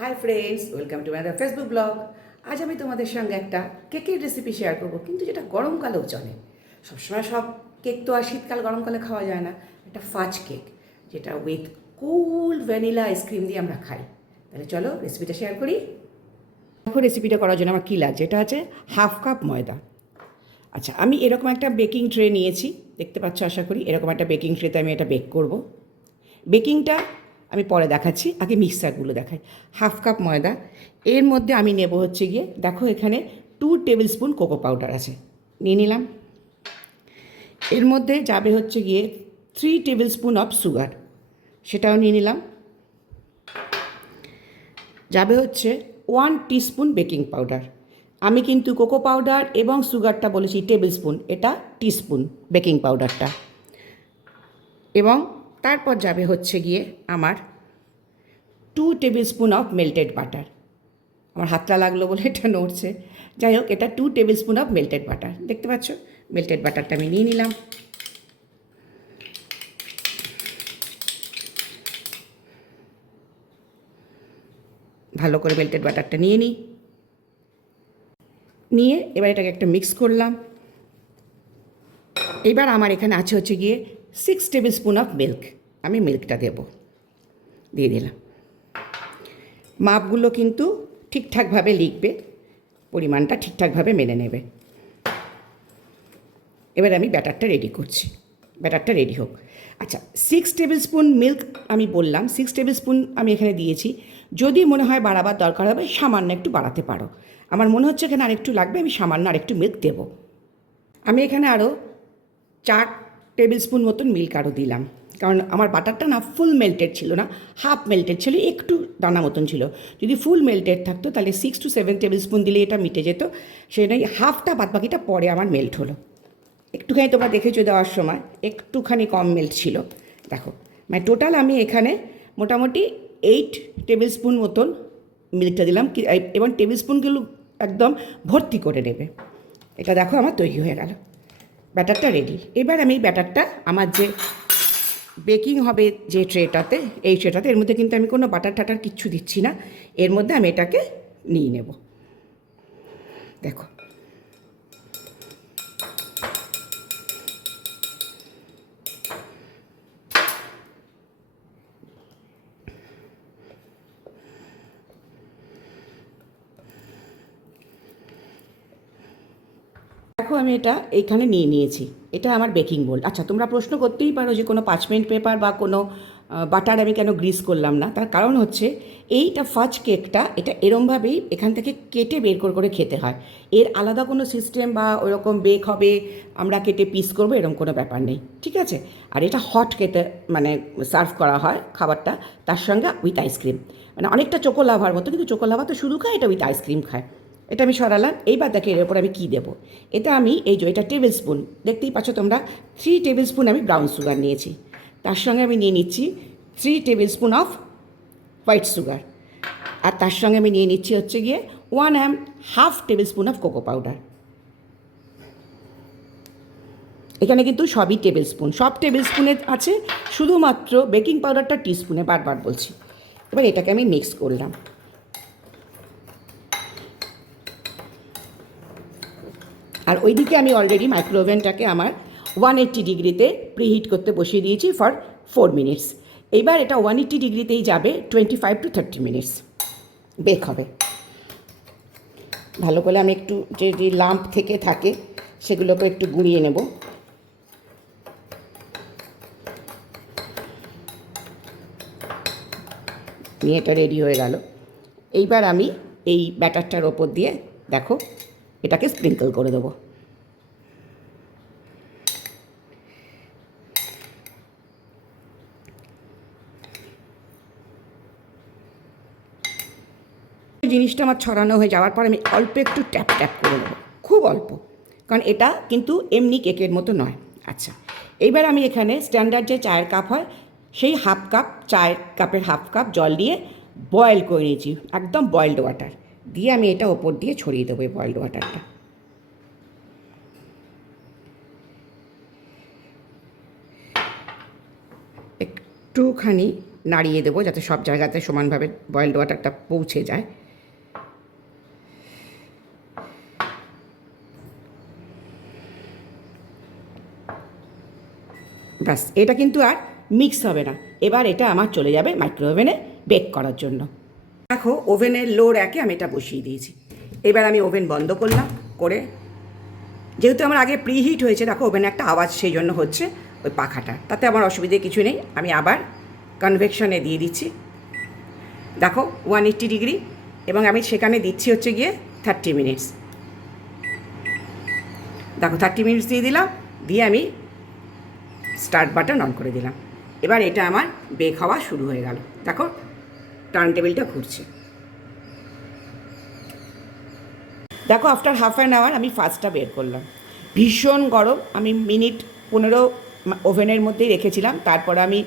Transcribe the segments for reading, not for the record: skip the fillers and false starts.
Hi friends, welcome to my Facebook blog. আজ আমি তোমাদের সঙ্গে একটা কেকের রেসিপি শেয়ার করব, কিন্তু যেটা গরমকালেও চলে। সবসময় সব কেক তো আর শীতকাল গরমকালে খাওয়া যায় না। একটা ফাজ কেক, যেটা উইথ কুল ভ্যানিলা আইসক্রিম দিয়ে আমরা খাই। তাহলে চলো রেসিপিটা শেয়ার করি। দেখো রেসিপিটা করার জন্য আমার কী লাগছে। এটা আছে হাফ কাপ ময়দা। আচ্ছা, আমি এরকম একটা বেকিং ট্রে নিয়েছি, দেখতে পাচ্ছ আশা করি। এরকম একটা বেকিং ট্রেতে আমি এটা বেক করব। বেকিংটা আমি পরে দেখাচ্ছি, আগে মিক্সচারগুলো দেখাই। হাফ কাপ ময়দা, এর মধ্যে আমি নেব হচ্ছে গিয়ে, দেখো এখানে 2 টেবিল স্পুন কোকো পাউডার আছে, নিয়ে নিলাম। এর মধ্যে যাবে হচ্ছে গিয়ে 3 টেবিল স্পুন অফ সুগার, সেটাও নিয়ে নিলাম। যাবে হচ্ছে 1 টিস্পুন বেকিং পাউডার। আমি কিন্তু কোকো পাউডার এবং সুগারটা বলেছি টেবিল স্পুন, এটা টিস্পুন বেকিং পাউডারটা। এবং তারপর যাবে হচ্ছে গিয়ে আমার 2 table spoon of melted butter. আমার হাতটা লাগলো বলে এটা নড়ছে। যাই হোক, এটা 2 table spoon of melted butter, দেখতে পাচ্ছ। মেল্টেড বাটারটা আমি নিয়ে নিলাম। ভালো করে মেল্টেড বাটারটা নিয়ে এবার এটাকে একটা মিক্স করলাম। এবার আমার এখানে আছে হচ্ছে গিয়ে 6 টেবিল স্পুন অফ মিল্ক। আমি মিল্কটা দিয়ে দিলাম। মাপগুলো কিন্তু ঠিকঠাকভাবে লিখবে, পরিমাণটা ঠিকঠাকভাবে মেনে নেবে। এবার আমি ব্যাটারটা রেডি করছি, ব্যাটারটা রেডি হোক। আচ্ছা, 6 টেবিল স্পুন মিল্ক আমি বললাম, 6 টেবিল স্পুন আমি এখানে দিয়েছি। যদি মনে হয় বাড়াবার দরকার হবে, সামান্য একটু বাড়াতে পারো। আমার মনে হচ্ছে এখানে আরেকটু লাগবে, আমি সামান্য আরেকটু মিল্ক দেবো। আমি এখানে আরও 4 টেবিল স্পুন মতন মিল্ক আরও দিলাম, কারণ আমার বাটারটা না ফুল মেল্টেড ছিল না, হাফ মেল্টেড ছিল, একটু দানা মতন ছিল। যদি ফুল মেল্টেড থাকতো তাহলে 6 to 7 টেবিল স্পুন দিলে এটা মিটে যেত। সেটাই হাফটা, বাদবাকিটা পরে আমার মেল্ট হলো। একটুখানি তোমরা দেখেছো দেওয়ার সময় একটুখানি কম মেল্ট ছিল। দেখো, মানে টোটাল আমি এখানে মোটামুটি 8 টেবিল স্পুন মতন মিল্কটা দিলাম, এবং টেবিল স্পুনগুলো একদম ভর্তি করে নেবে। এটা দেখো আমার তৈরি হয়ে গেল, ব্যাটারটা রেডি। এবার আমি ব্যাটারটা আমার যে বেকিং হবে যে ট্রেটাতে, এই ট্রেটাতে, এর মধ্যে কিন্তু আমি কোনো বাটার টাটার কিচ্ছু দিচ্ছি না। এর মধ্যে আমি এটাকে নিয়ে নেব। দেখো, দেখো আমি এটা এইখানে নিয়ে নিয়েছি। এটা আমার বেকিং বোল। আচ্ছা, তোমরা প্রশ্ন করতেই পারো যে কোনো পার্চমেন্ট পেপার বা কোনো বাটার আমি কেন গ্রিস করলাম না। তার কারণ হচ্ছে এইটা ফাজ কেকটা, এটা এরমভাবেই এখান থেকে কেটে বের করে খেতে হয়। এর আলাদা কোনো সিস্টেম বা ওরকম বেক হবে, আমরা কেটে পিস করবো, এরকম কোনো ব্যাপার নেই, ঠিক আছে। আর এটা হট খেতে মানে সার্ভ করা হয় খাবারটা, তার সঙ্গে উইথ আইসক্রিম, মানে অনেকটা চোকো লাভার মতো, কিন্তু চোকো লাভা তো শুধু খায়, এটা উইথ আইসক্রিম খায়। এটা আমি সরালাম। এইবার দেখে এর ওপর আমি কী দেবো। এটা আমি এই যে এটা টেবিল স্পুন, দেখতেই পাচ্ছ তোমরা, 3 টেবিল স্পুন আমি ব্রাউন সুগার নিয়েছি। তার সঙ্গে আমি নিয়ে নিচ্ছি 3 tablespoon of white sugar. আর তার সঙ্গে আমি নিয়ে নিচ্ছি হচ্ছে গিয়ে 1.5 tablespoon of cocoa powder. এখানে কিন্তু সবই টেবিল স্পুন, সব টেবিল স্পুনে আছে, শুধুমাত্র বেকিং পাউডারটা টিস্পুনে, বারবার বলছি। এবার এটাকে আমি মিক্স করলাম। আর ওইদিকে আমি অলরেডি মাইক্রোওভেনটাকে আমার 180 ডিগ্রিতে প্রিহিট করতে বসিয়ে দিয়েছি ফর 4 মিনিটস। এইবার এটা 180 ডিগ্রিতেই যাবে 25 to 30 মিনিটস বেক হবে। ভালো করে আমি একটু যে লাম্প থেকে থাকে সেগুলোকে একটু গুঁড়িয়ে নেব। নিয়ে এটা রেডি হয়ে গেল। এইবার আমি এই ব্যাটারটার ওপর দিয়ে দেখো এটাকে স্প্রিঙ্কল করে দেবো। জিনিসটা আমার ছড়ানো হয়ে যাওয়ার পর আমি অল্প একটু ট্যাপ ট্যাপ করে নেবো, খুব অল্প, কারণ এটা কিন্তু এমনি কেকের মতো নয়। আচ্ছা, এইবার আমি এখানে স্ট্যান্ডার্ড যে চায়ের কাপ হয়, সেই হাফ কাপ, চায়ের কাপের হাফ কাপ জল দিয়ে বয়েল করে নিয়েছি, একদম বয়েলড ওয়াটার দিয়ে আমি এটা ওপর দিয়ে ছড়িয়ে দেবো, এই বয়েলড ওয়াটারটা। একটুখানি নাড়িয়ে দেবো যাতে সব জায়গাতে সমানভাবে বয়েলড ওয়াটারটা পৌঁছে যায়। ব্যাস, এটা কিন্তু আর মিক্স হবে না। এবার এটা আমার চলে যাবে মাইক্রো ওভেনে বেক করার জন্য। দেখো ওভেনের লো র্যাকে আমি এটা বসিয়ে দিয়েছি। এবার আমি ওভেন বন্ধ করলাম, করে যেহেতু আমার আগে প্রিহিট হয়েছে, দেখো ওভেনে একটা আওয়াজ সেই জন্য হচ্ছে ওই পাখাটা, তাতে আমার অসুবিধে কিছু নেই। আমি আবার কনভেকশনে দিয়ে দিচ্ছি, দেখো 180 ডিগ্রি, এবং আমি সেখানে দিচ্ছি হচ্ছে গিয়ে 30 মিনিটস। দেখো 30 মিনিটস দিয়ে দিলাম, দিয়ে আমি স্টার্ট বাটন অন করে দিলাম। এবার এটা আমার বেক হওয়া শুরু হয়ে গেল। দেখো টার্ন টেবিলটা ঘুরছে। দেখো আফটার হাফ অ্যান আওয়ার আমি ফার্স্টটা বের করলাম, ভীষণ গরম। আমি মিনিট 15 ওভেনের মধ্যেই রেখেছিলাম, তারপরে আমি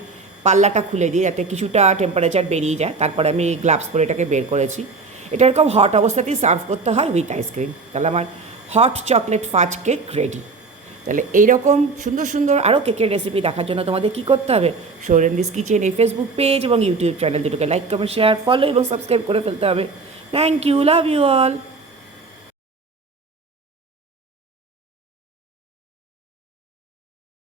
পাল্লাটা খুলে দিই যাতে কিছুটা টেম্পারেচার বেরিয়ে যায়, তারপরে আমি গ্লাভস পরে এটাকে বের করেছি। এটা এরকম হট অবস্থাতেই সার্ভ করতে হয় উইথ আইসক্রিম। তাহলে আমার হট চকলেট ফাজ কেক রেডি। তাহলে এইরকম সুন্দর সুন্দর আরও কেকের রেসিপি দেখার জন্য তোমাদের কী করতে হবে, সৌরেন্দ্রিস কিচেন এই ফেসবুক পেজ এবং ইউটিউব চ্যানেল দুটোকে লাইক, কমেন্ট, শেয়ার, ফলো এবং সাবস্ক্রাইব করে ফেলতে হবে। Thank you, love you all.